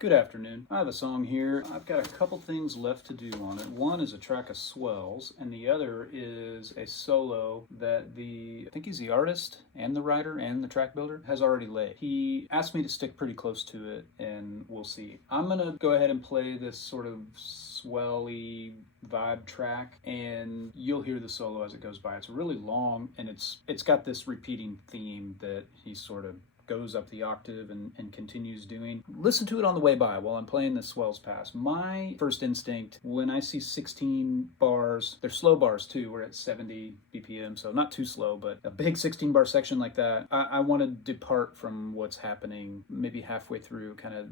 Good afternoon. I have a song here. I've got a couple things left to do on it. One is a track of swells, and the other is a solo that I think he's the artist and the writer and the track builder, has already laid. He asked me to stick pretty close to it, and we'll see. I'm gonna go ahead and play this sort of swelly vibe track, and you'll hear the solo as it goes by. It's really long, and it's got this repeating theme that he sort of goes up the octave and continues doing. Listen to it on the way by while I'm playing the swells pass. My first instinct when I see 16 bars, they're slow bars too, we're at 70 BPM, so not too slow, but a big 16 bar section like that, I want to depart from what's happening maybe halfway through, kind of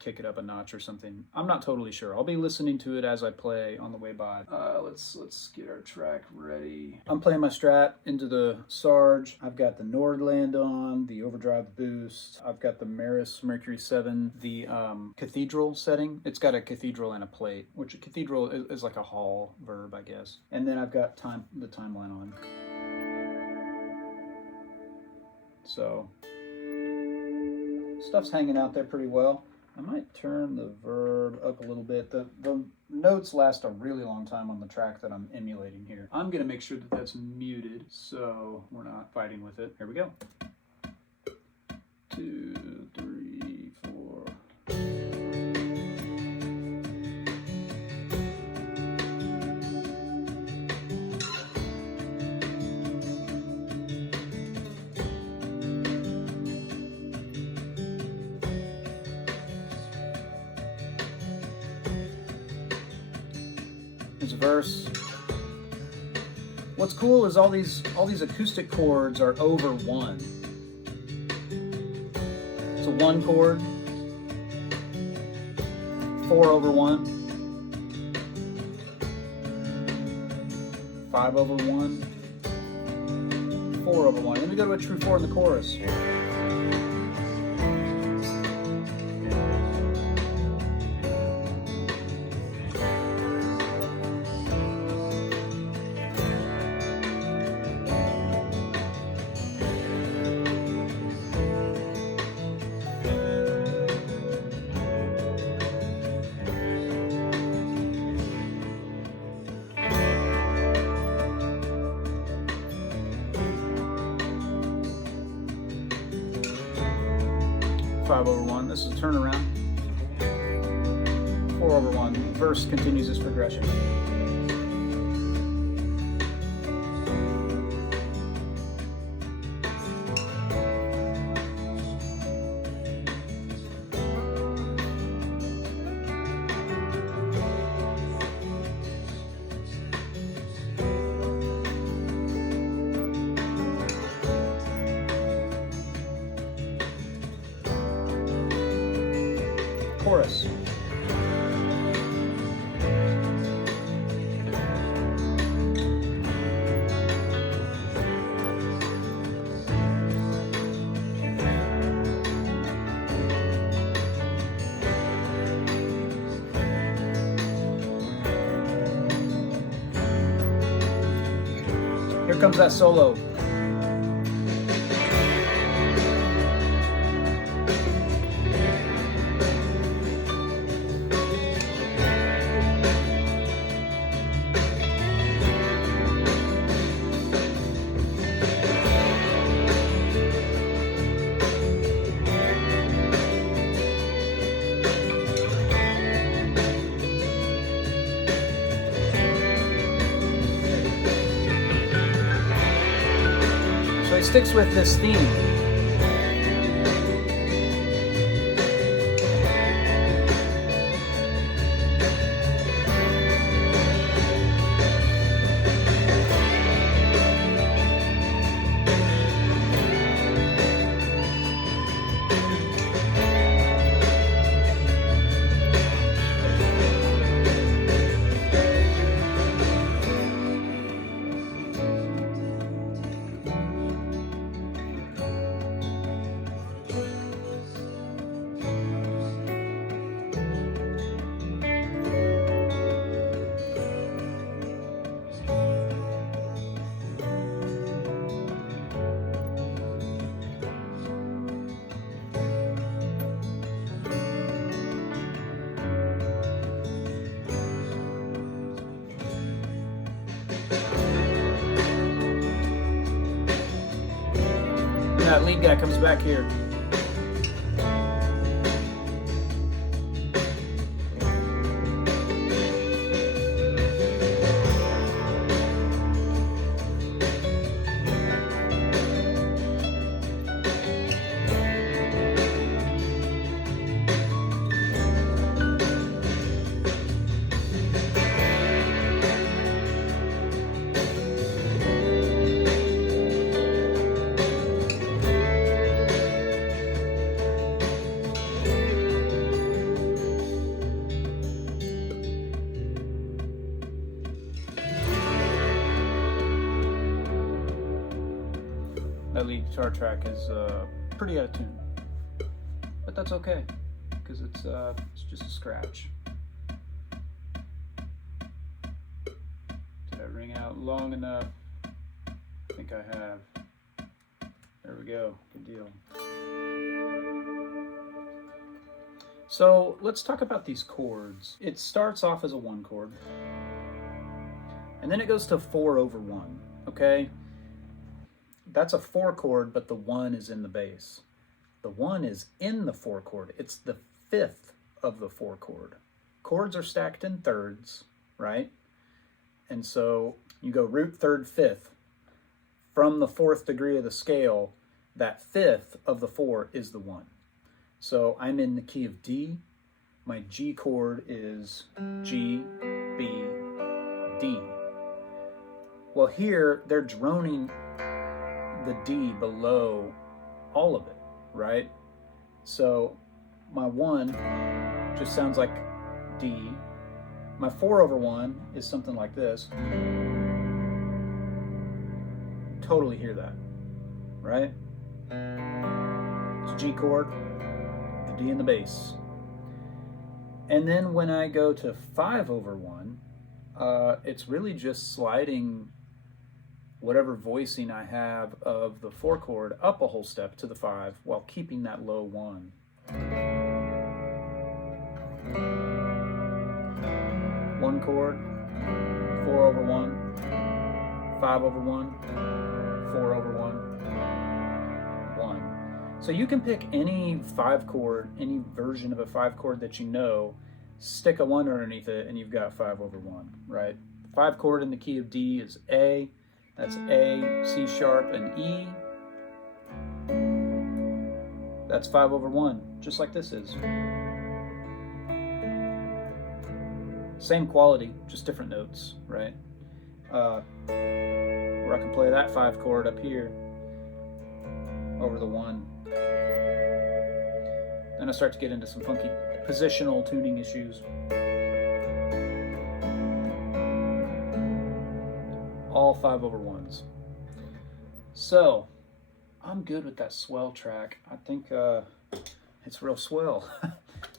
kick it up a notch or something. I'm not totally sure. I'll be listening to it as I play on the way by. Let's get our track ready. I'm playing my Strat into the Sarge. I've got the Nordland on, the overdrive boost. I've got the Maris Mercury 7, the cathedral setting. It's got a cathedral and a plate, which a cathedral is like a hall verb, I guess. And then I've got the timeline on. So stuff's hanging out there pretty well. I might turn the verb up a little bit. The notes last a really long time on the track that I'm emulating here. I'm gonna make sure that that's muted so we're not fighting with it. Here we go. 2, 3, 4. There's a verse. What's cool is all these acoustic chords are over 1. So 1 chord, 4 over 1, 5 over 1, 4 over 1. Then we go to a true 4 in the chorus. Five over 1, this is a turnaround. 4 over 1, verse continues this progression. Chorus. Here comes that solo. So he sticks with this theme. that lead guy comes back here. That lead guitar track is pretty out of tune, but that's okay because it's just a scratch. Did I ring out long enough? I think I have. There we go. Good deal. So let's talk about these chords. It starts off as a 1 chord, and then it goes to 4/1. Okay. That's a 4 chord, but the 1 is in the bass. The 1 is in the 4 chord. It's the 5th of the 4 chord. Chords are stacked in thirds, right? And so you go root, 3rd, 5th. From the 4th degree of the scale, that 5th of the 4 is the 1. So I'm in the key of D. My G chord is G, B, D. Well, here they're droning the D below all of it, right? So my 1 just sounds like D. My 4/1 is something like this. Totally hear that, right? It's a G chord, the D in the bass. And then when I go to 5/1, it's really just sliding whatever voicing I have of the 4 chord up a whole step to the 5 while keeping that low 1. 1 chord, 4/1, 5/1, 4/1, 1. So you can pick any 5 chord, any version of a 5 chord that you know, stick a 1 underneath it, and you've got 5/1, right? 5 chord in the key of D is A. That's A, C sharp, and E. That's 5/1, just like this is. Same quality, just different notes, right? Where I can play that 5 chord up here over the 1. Then I start to get into some funky positional tuning issues. All 5/1s. So I'm good with that swell track. I think it's real swell.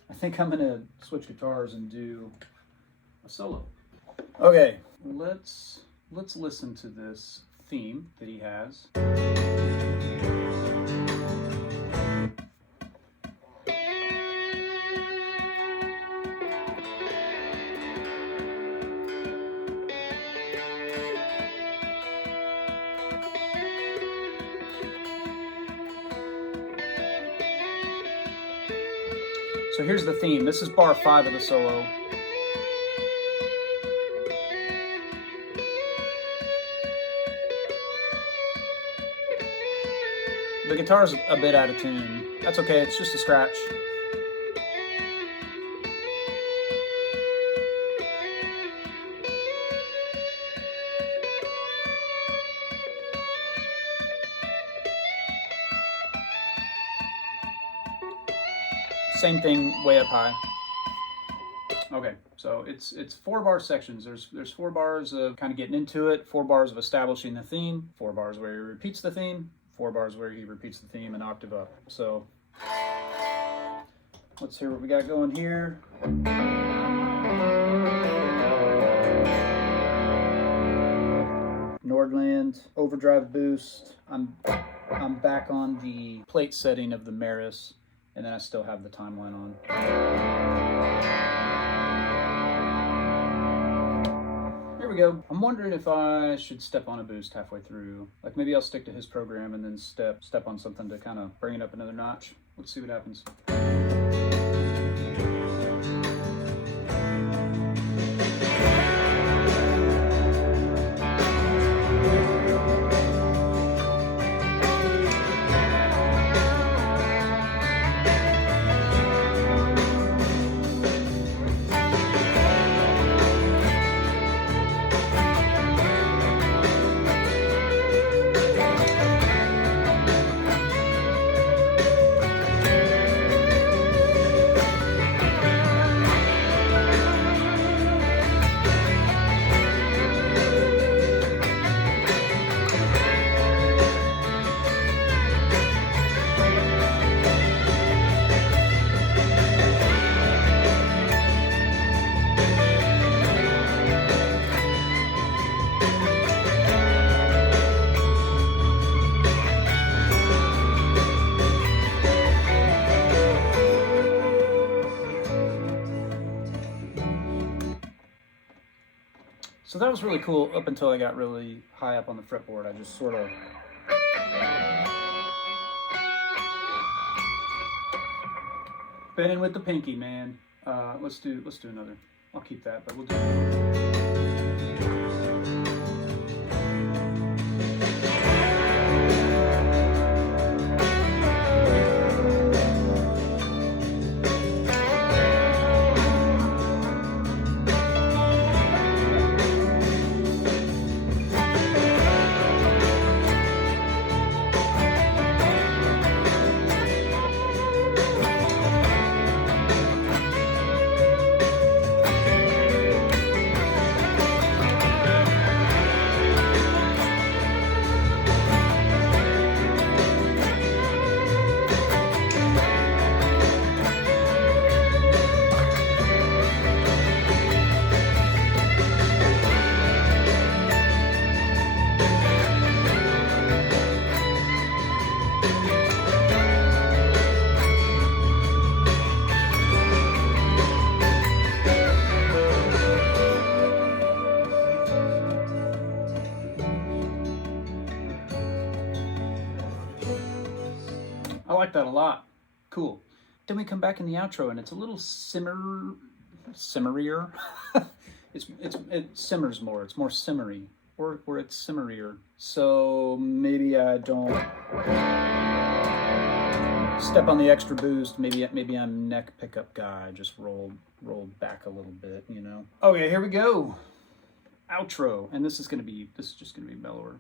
I think I'm gonna switch guitars and do a solo. Okay, let's listen to this theme that he has. So here's the theme. This is bar 5 of the solo. The guitar's a bit out of tune. That's okay, it's just a scratch. Same thing, way up high. Okay, so it's 4 bar sections. There's 4 bars of kind of getting into it, 4 bars of establishing the theme, 4 bars where he repeats the theme, 4 bars where he repeats the theme an octave up. So let's hear what we got going here. Nordland, overdrive boost. I'm back on the plate setting of the Maris, and then I still have the timeline on. Here we go. I'm wondering if I should step on a boost halfway through. Like maybe I'll stick to his program and then step on something to kind of bring it up another notch. Let's see what happens. So that was really cool up until I got really high up on the fretboard. I just sort of bending with the pinky, man. Let's do another. I'll keep that, but we'll do. I like that a lot. Cool. Then we come back in the outro and it's a little simmerier. It simmers more. It's more simmery. Or it's simmerier. So maybe I don't step on the extra boost. Maybe I'm neck pickup guy. Just rolled back a little bit, you know. Okay, here we go. Outro. And this is just gonna be mellower.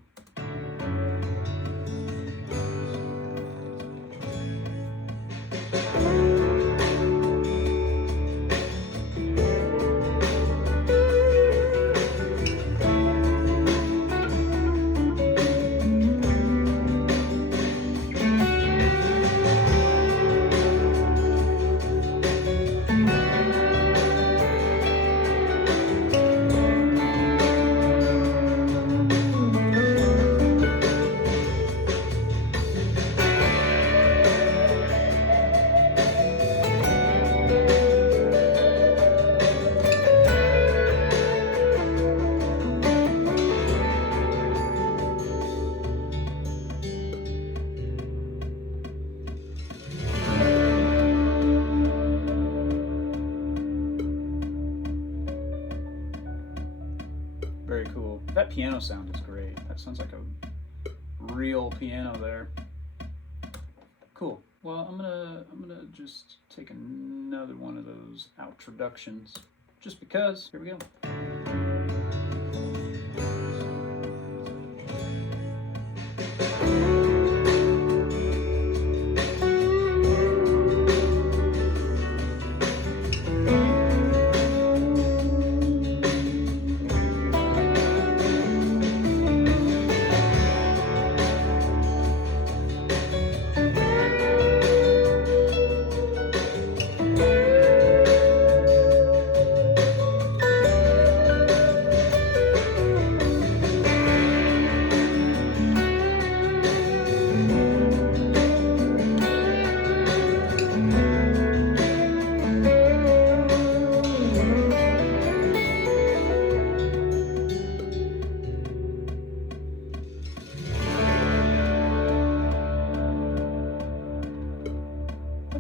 Very cool. That piano sound is great. That sounds like a real piano there. Cool. Well, I'm gonna just take another one of those outroductions, just because. Here we go.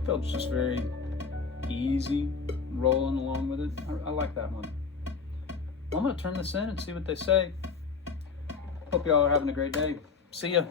felt just very easy rolling along with it. I like that one. Well, I'm going to turn this in and see what they say. Hope y'all are having a great day. See ya.